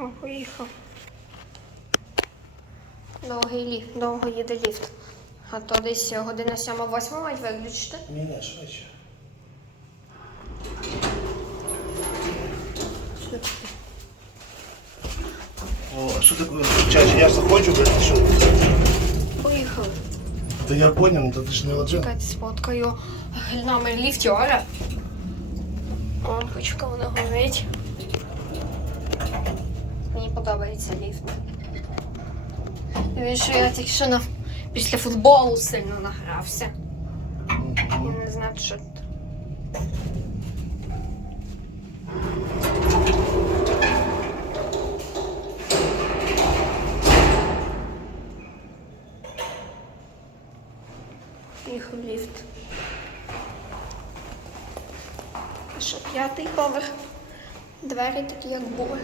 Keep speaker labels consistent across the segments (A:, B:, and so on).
A: О, поїхав. Довгий ліфт, довго їде ліфт. А то десь година сьома восьма мають виключити.
B: Ні, не, швидше. О, а що таке? Чачі, я заходжу, блядь, ти що?
A: Поїхали.
B: Та я поняв, ну, та ти ж не один.
A: Чекайте, сфоткаю номер ліфтера. Лампочка вона горить. Подобається ліфт. Він що я тільки що на... після футболу сильно награвся. І не знаю, що тут. Їхав ліфт. Що п'ятий поверх. Двері такі, як були.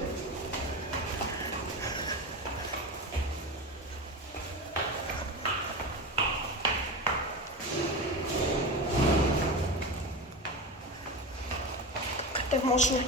A: Де можна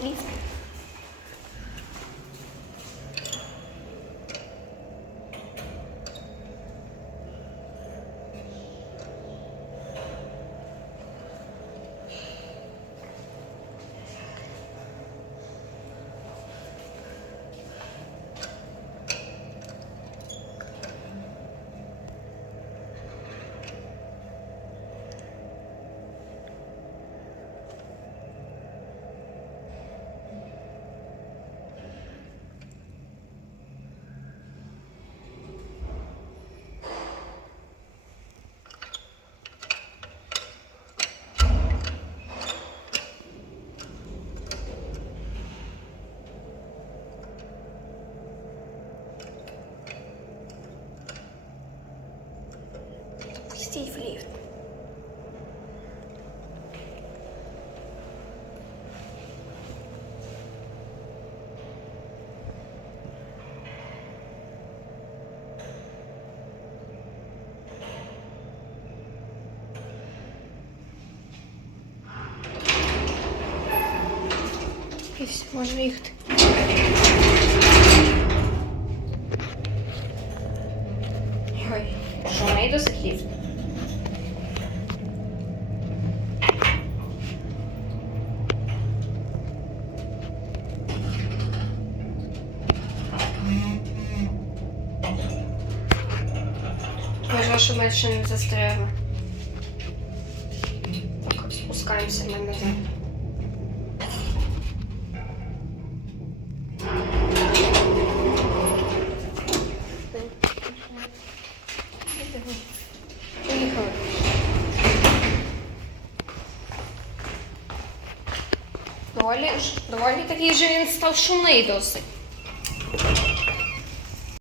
A: Пустіть в ліфт. Все, можна. Ой, що в неї досить? Боже, що ми ще не застрягли. Так, от спускаємося ми назад. Поїхали. Доволі, доволі такий же він став шумний досить.